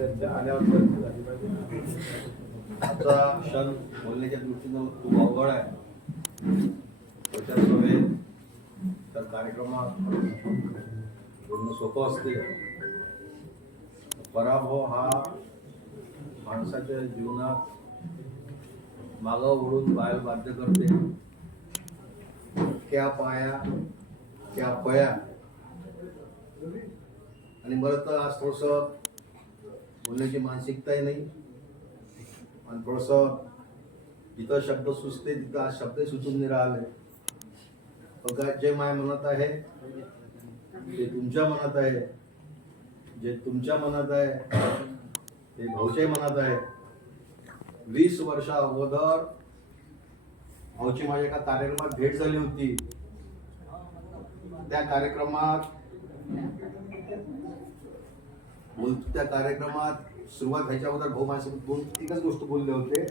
चर्चा आल्यावर झाली पाहिजे. आजचा क्षण बोलण्याच्या दृष्टीनं खूप अवघड आहे. त्याच्या सभेत तर कार्यक्रमात बोलणं सोपं असते. पराभव हा माणसाच्या जीवनात मागं ओढून पायाला बाध्य करते. क्या पाया क्या पया. आणि मला तर आज थोडंसं बोलण्याची मानसिकताही नाही। आणि थोडंसं जिथं शब्द सुचते तिथं आज शब्द सुचून नाही राहिले बघा जे माय मनात आहे ते तुमच्या मनात आहे जे तुमच्या मनात आहे ते भाऊच्या मनात आहे वीस वर्षा अगोदर भाऊची माझ्या एका कार्यक्रमात भेट झाली होती. त्या कार्यक्रमात त्या कार्यक्रमात सुरुवात व्हायच्या अगोदर भाऊ माझ्यासोबत दोन एकच गोष्ट बोलले होते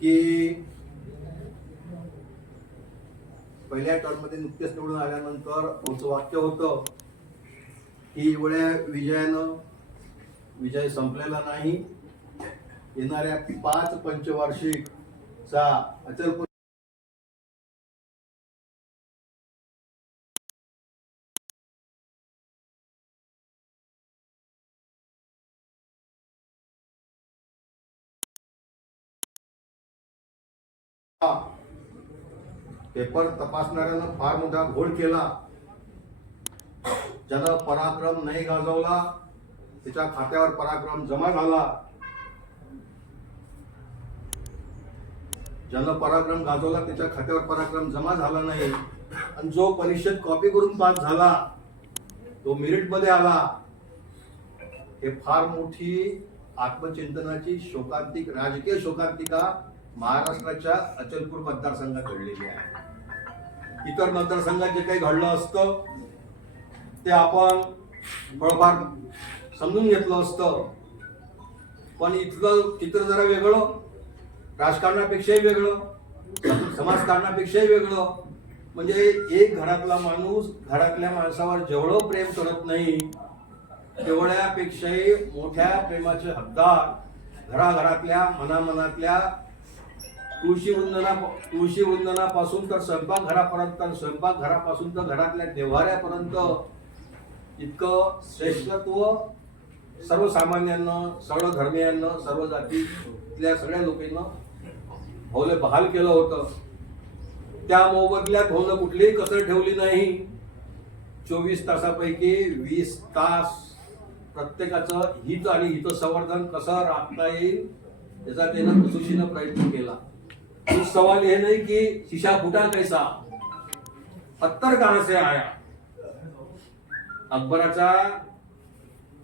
की पहिल्या टर्ममध्ये नुकतेच निवडून आल्यानंतर भाऊचं वाक्य होतं की एवढ्या विजयानं विजय संपलेला नाही. येणाऱ्या पाच पंचवार्षिकचा अचल पेपर तपासणाऱ्यानं फार मोठा घोळ केला. ज्यानं पराक्रम नाही गाजवला त्याच्या खात्यावर पराक्रम जमा झाला. ज्यानं पराक्रम गाजवला त्याच्या खात्यावर पराक्रम जमा झाला नाही. आणि जो परीक्षेत कॉपी करून पास झाला तो मेरिटमध्ये आला. हे फार मोठी आत्मचिंतनाची शोकांतिक राजकीय शोकांतिका महाराष्ट्राच्या अचलपूर मतदारसंघात घडलेली आहे. इतर मतदारसंघात जे काही घडलं असतं ते आपण थोडंफार समजून घेतलं असतं. पण इथलं चित्र जरा वेगळं राजकारणापेक्षाही वेगळं समाजकारणापेक्षाही वेगळं. म्हणजे एक घरातला माणूस घरातल्या माणसावर जेवढं प्रेम करत नाही तेवढ्यापेक्षाही मोठ्या प्रेमाचे हद्दार घराघरातल्या मनामनातल्या तुळशी वंदना तुळशी वंदनापासून तर स्वयंपाक घरापर्यंत आणि स्वयंपाक घरापासून तर घरातल्या देव्हाऱ्यापर्यंत इतकं श्रेष्ठत्व सर्वसामान्यांना सर्व धर्मियांना सर्व जातीतल्या सगळ्या लोकांना भाऊले बहाल केलं होतं. त्या मोबदल्यात भाऊनं कुठलीही कसर ठेवली नाही. चोवीस तासापैकी वीस तास प्रत्येकाचं हित आणि हित संवर्धन कसं राखता येईल याचा त्यानं कसोशीनं प्रयत्न केला. तो सवाल हे नाही की शिशा फूटा कैसा? पत्थर कहां से आया? अकबराचा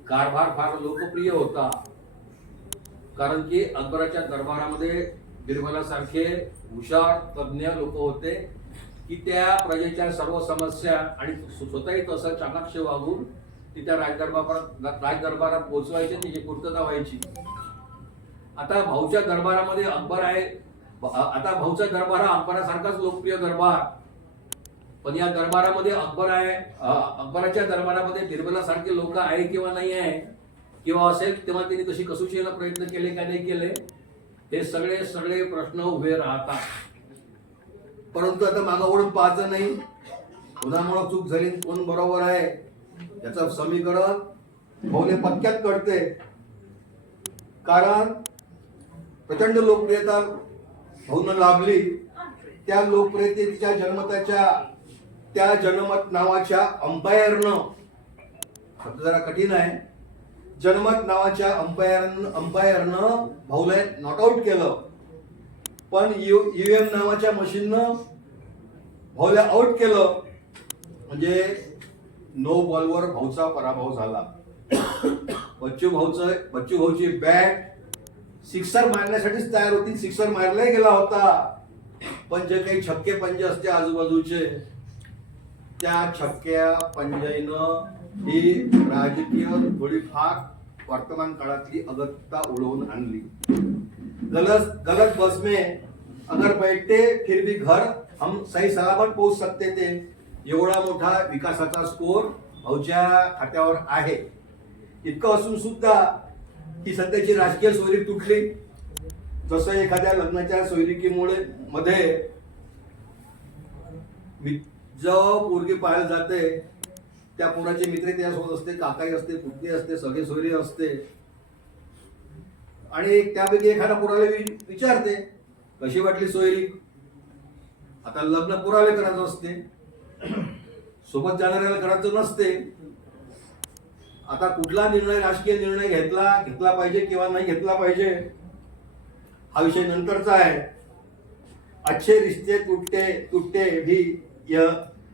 कारभार फार लोकप्रिय होता कारण की अकबराच्या दरबारामध्ये बिरबलासारखे हुशार तज्ज्ञ लोक होते की त्या प्रजेच्या सर्व समस्या आणि स्वतःही तसं चाणाक्ष वागून ती त्या राजदरबारात राजदरबारात पोहोचवायची त्याची पूर्तता व्हायची. आता भाऊच्या दरबारामध्ये अकबर आहे आता भाऊचा दरबार हा अकबरासारखाच लोकप्रिय दरबार. पण या दरबारामध्ये अकबर आहे अकबराच्या दरबारामध्ये बिरबलासारखे लोक आहे किंवा नाही आहे किंवा असेल तेव्हा त्यांनी तशी यायला प्रयत्न केले का नाही केले हे सगळे सगळे प्रश्न उभे राहतात. परंतु आता मागं ओढून पाहायचं नाही. कोणामुळे चूक झाली कोण बरोबर आहे याचं समीकरण भाऊने पक्क्यात कळते कारण प्रचंड लोकप्रियता होऊन लाभली. त्या लोकप्रियतेच्या जनमताच्या त्या जनमत नावाच्या अंपायरनं शब्द जरा कठीण आहे जनमत नावाच्या अंपायर अंपायरनं भाऊला नॉट आउट केलं. पण ईव्हीएम नावाच्या मशीननं भाऊला आउट केलं. म्हणजे नो बॉलवर भाऊचा पराभव झाला. बच्चू भाऊचं बच्चू भाऊची बॅट सिक्सर मारण्यासाठीच तयार होती सिक्सर मारला गेला होता. पण जे काही छक्के पंजे असते आजूबाजूचे. त्या छक्क्या पंजाईनं ही राजकीय थोडीफार वर्तमान काळातली अगत्ता उडवून आणली. गलत गलत बस में अगर बैठते फिर भी घर हम सही सलामत पोहोच सकते ते एवढा मोठा विकासाचा स्कोर भाऊच्या खात्यावर आहे. इतकं असून सुद्धा ही सध्याची राजकीय सोयरी तुटली. जसं एखाद्या लग्नाच्या सोयरिकीमुळे मध्ये जो पोरगी पाहायला जाते त्या पोराचे मित्र त्यासोबत असते काकाई असते पुतणी असते सगळे सोयरी असते. आणि त्यापैकी एखाद्या पोराला विचारते कशी वाटली सोयरी? आता लग्न पुरावे करायचं असते. सोबत जाणाऱ्याला करायचं नसते. आता कुठला निर्णय राजकीय निर्णय घेतला घेतला पाहिजे किंवा नाही घेतला पाहिजे हा विषय नंतरचा आहे. अच्छे रिश्ते टूटते टूटते भी यह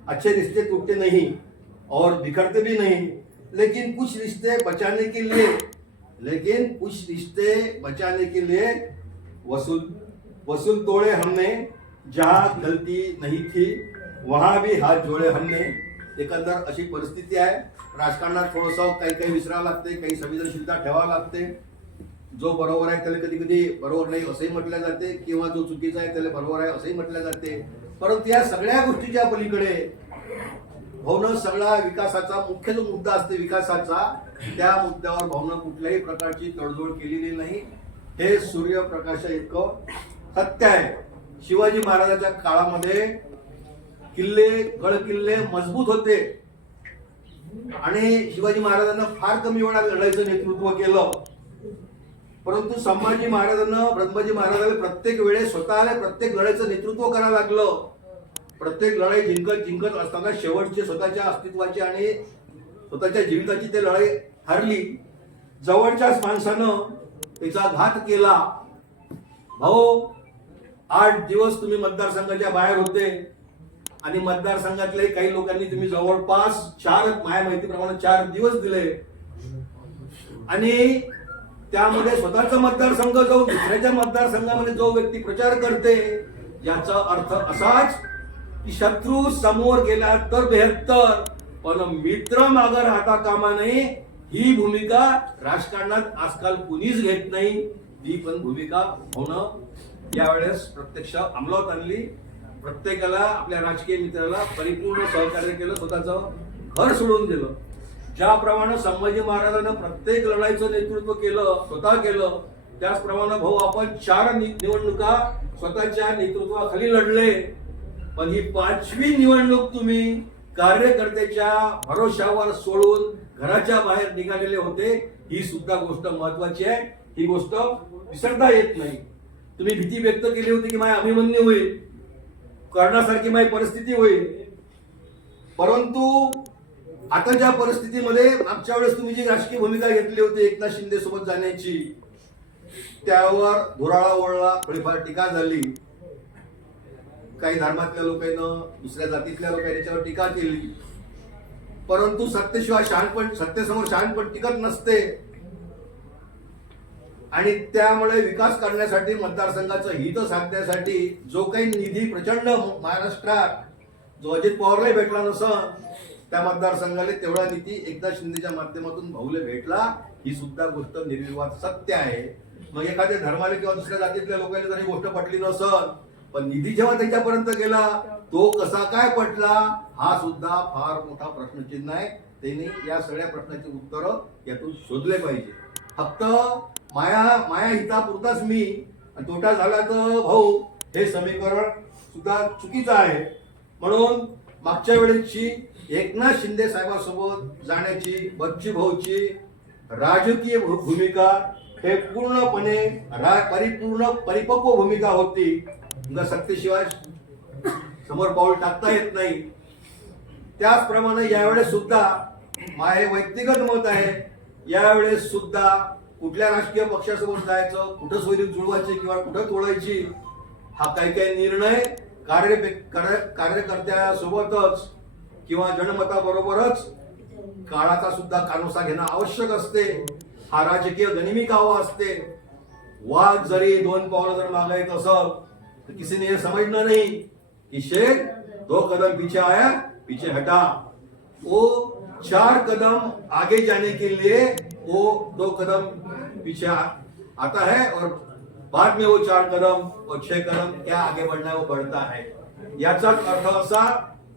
अच्छे रिश्ते टूटते नहीं और बिखरते भी नहीं. लेकिन कुछ रिश्ते बचाने के लिए लेकिन कुछ रिश्ते बचाने के लिए वसूल वसूल तोड़े हमने जहां गलती नहीं थी वहां भी हाथ जोडे हमने. एकंदर अशी परिस्थिती आहे. राजकारणात थोडंसं काही काही विसरावं लागते काही संवेदनशीलता ठेवावं लागते जो बरोबर आहे त्याला कधी कधी बरोबर नाही असंही म्हटलं जाते किंवा जो चुकीचा आहे त्याला बरोबर आहे असंही म्हटलं जाते. परंतु या सगळ्या गोष्टीच्या पलीकडे भाऊनं सगळा विकासाचा मुख्य जो मुद्दा असते विकासाचा त्या मुद्द्यावर भाऊनं कुठल्याही प्रकारची तडजोड केलेली नाही. हे सूर्यप्रकाशा इतकं सत्य आहे. शिवाजी महाराजाच्या काळामध्ये किल्ले गड किल्ले मजबूत होते. आणि शिवाजी महाराजांना फार कमी वेळात लढाईचं नेतृत्व केलं. परंतु संभाजी महाराजांना ब्रह्मजी महाराजांना प्रत्येक वेळेस स्वतःला प्रत्येक लढाईचं नेतृत्व करावं लागलं. प्रत्येक लढाई जिंकत जिंकत असताना शेवटचे स्वतःच्या अस्तित्वाची आणि स्वतःच्या जीविताची ते लढाई हरली. जवळच्याच माणसानं त्याचा घात केला. भाऊ आठ दिवस तुम्ही मतदारसंघाच्या बाहेर होते. आणि मतदारसंघातल्याही काही लोकांनी तुम्ही जवळपास चार माया माहितीप्रमाणे चार दिवस दिले. आणि त्यामध्ये स्वतःचा मतदारसंघ जाऊन दुसऱ्याच्या मतदारसंघामध्ये जो व्यक्ती प्रचार करते याचा अर्थ असाच की शत्रू समोर गेला तर बेहत्तर पण मित्र मागे राहता कामा नये ही भूमिका राजकारणात आजकाल कुणीच घेत नाही. ती पण भूमिका होणं यावेळेस प्रत्यक्ष अंमलात आणली. प्रत्येकाला आपल्या राजकीय मित्राला परिपूर्ण सहकार्य केलं स्वतःचं घर सोडून दिलं. ज्याप्रमाणे संभाजी महाराजांना प्रत्येक लढाईचं नेतृत्व केलं स्वतः केलं त्याचप्रमाणे भाऊ आपण चार नि- निवडणुका स्वतःच्या नेतृत्वाखाली लढले. पण ही पाचवी निवडणूक तुम्ही कार्यकर्त्याच्या भरोशावर सोडून घराच्या बाहेर निघालेले होते ही सुद्धा गोष्ट महत्वाची आहे. ही गोष्ट विसरता येत नाही. तुम्ही भीती व्यक्त केली होती की माझ्या अभिमन्यू होईल. करण्यासारखी माझी परिस्थिती होईल. परंतु आता ज्या परिस्थितीमध्ये मागच्या वेळेस तुम्ही जी राजकीय भूमिका घेतली होती एकनाथ शिंदे सोबत जाण्याची त्यावर धुराळा ओळला थोडीफार टीका झाली. काही धर्मातल्या लोकांना दुसऱ्या जातीतल्या लोकांनी याच्यावर टीका केली. परंतु सत्यशिवाय शहाणपण सत्तेसमोर शहाणपण टिकत नसते. आणि त्यामुळे विकास करण्यासाठी मतदारसंघाचं हित साधण्यासाठी जो काही निधी प्रचंड महाराष्ट्रात जो अजित पवारला भेटला नसं त्या मतदारसंघाला तेवढा निधी एकदा शिंदेच्या माध्यमातून भाऊले भेटला ही सुद्धा गोष्ट निर्विवाद सत्य आहे. मग एखाद्या धर्माला किंवा दुसऱ्या जातीतल्या लोकांना जरी गोष्ट पटली नसत पण निधी जेव्हा त्यांच्यापर्यंत गेला तो कसा काय पटला हा सुद्धा फार मोठा प्रश्नचिन्ह आहे. त्यांनी या सगळ्या प्रश्नाची उत्तरं यातून शोधले पाहिजे. फक्त माया माया हितापुरताच मी तोटा झाला तर भाऊ हे समीकरण सुद्धा चुकीचं आहे. म्हणून मागच्या वेळेची एकनाथ शिंदे साहेबांसोबत जाण्याची बच्ची भाऊची राजकीय भू- भूमिका हे पूर्णपणे रा- परिपूर्ण परिपक्व भूमिका होती. तुला सत्तेशिवाय समोर पाऊल टाकता येत नाही. त्याचप्रमाणे यावेळेस सुद्धा माझे व्यक्तिगत मत आहे. यावेळेस सुद्धा कुठल्या राजकीय पक्षासोबत जायचं कुठं सोयरी जुळवायची किंवा कुठं तोडायची हा काही काही निर्णय कार्य कार्यकर्त्यासोबतच किंवा जनमताबरोबरच काळाचा सुद्धा कानोसा घेणं आवश्यक असते. हा राजकीय गनिमी कावा असते. वाघ जरी दोन पावलं जर मागे येत असं तर किसी ने ये नाही की कि दो कदम पीछे आया पीछे हटा. वो चार कदम आगे जाने के लिए वो दो कदम पीछे आता है और बाद में वो चार कदम और छह कदम क्या आगे बढ़ना है वो बढ़ता है। याचाच अर्थ असा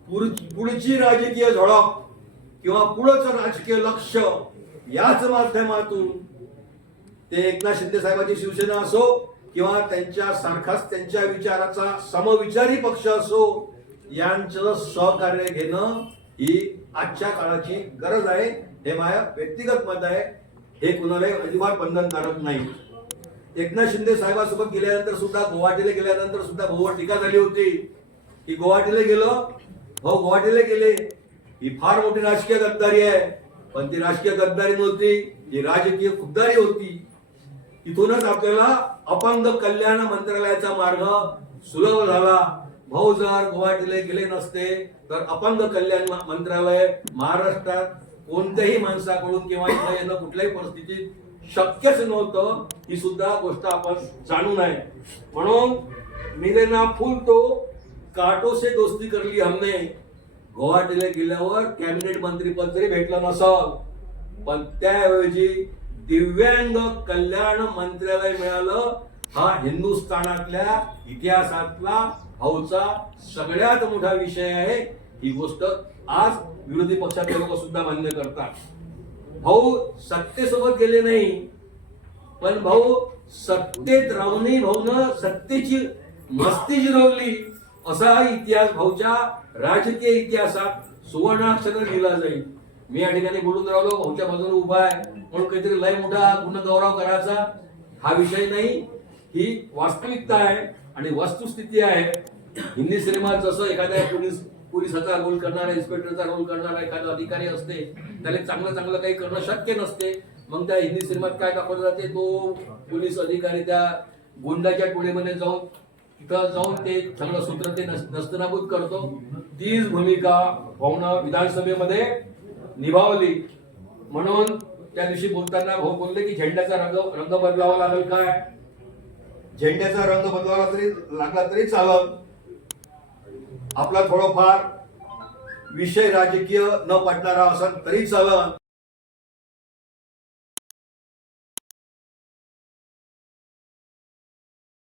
पुढ- पुढची राजकीय झडप किंवा पुढचं राजकीय लक्ष याच माध्यमातून ते एकनाथ शिंदे साहेबांची शिवसेना असो किंवा त्यांच्या सारखाच त्यांच्या विचाराचा समविचारी पक्ष असो यांचं सहकार्य घेणं ही आजच्या काळाची गरज आहे. हे माझ्या व्यक्तिगत मत आहे. हे कुणालाही अजिबात बंधनकारक नाही. एकनाथ शिंदे साहेबांसोबत गेल्यानंतर सुद्धा गुवाहाटीला गेल्यानंतर सुद्धा भाऊवर टीका झाली होती. की गुवाहाटीला गेलो. भाऊ गुवाहाटीला गेले. ही फार मोठी राजकीय गद्दारी आहे. पण ती राजकीय गद्दारी नव्हती. ही राजकीय खुद्दारी होती. इथूनच आपल्याला अपंग कल्याण मंत्रालयाचा मार्ग सुलभ झाला. भाऊ जर गुवाहाटीला गेले नसते तर अपंग कल्याण मंत्रालय महाराष्ट्रात कोणत्याही माणसाकडून किंवा इथं येणं कुठल्याही परिस्थितीत शक्यच नव्हतं ही सुद्धा गोष्ट आपण जाणून आहे म्हणून मिलेना ना तो काटो से दोस्ती करली हमने. गुवाहाटीला गेल्यावर कॅबिनेट मंत्रीपद जरी भेटलं नसल पण त्याऐवजी दिव्यांग कल्याण मंत्रालय मिळालं. हा हिंदुस्थानातल्या इतिहासातला भाऊचा सगळ्यात मोठा विषय आहे. ही गोष्ट आज विरोधी पक्षातले लोक सुद्धा मान्य करतात. भाऊ सत्तेसोबत गेले नाही पण भाऊ सत्तेत राहूनही भाऊन सत्तेची मस्ती जिरवली असा इतिहास भाऊच्या राजकीय इतिहासात सुवर्णाक्षर लिहिला जाईल. मी या ठिकाणी बोलून राहिलो भाऊच्या बाजूने उभा आहे म्हणून काहीतरी लय मोठा गुणगौरव करायचा हा विषय नाही. ही वास्तविकता आहे आणि वस्तुस्थिती आहे. हिंदी सिनेमात जसं एखाद्या पोलीस पोलिसाचा रोल करणारा इन्स्पेक्टरचा रोल करणारा एखादा अधिकारी असते त्याला चांगलं चांगलं काही करणं शक्य नसते. मग त्या हिंदी सिनेमात काय दाखवलं जाते तो पोलीस अधिकारी त्या गोंडाच्या टोळीमध्ये जाऊन तिथं जाऊन ते सगळं सूत्र ते नस- नस्तनाबूत करतो. तीच भूमिका भाऊनं विधानसभेमध्ये निभावली. म्हणून त्या दिवशी बोलताना भाऊ बोलले की झेंड्याचा रंग रंग बदलावा लागेल काय? झेंड्याचा रंग बदलावा तरी लागला तरी चालत आपला थोडंफार विषय राजकीय न पटणारा असेल तरी चालत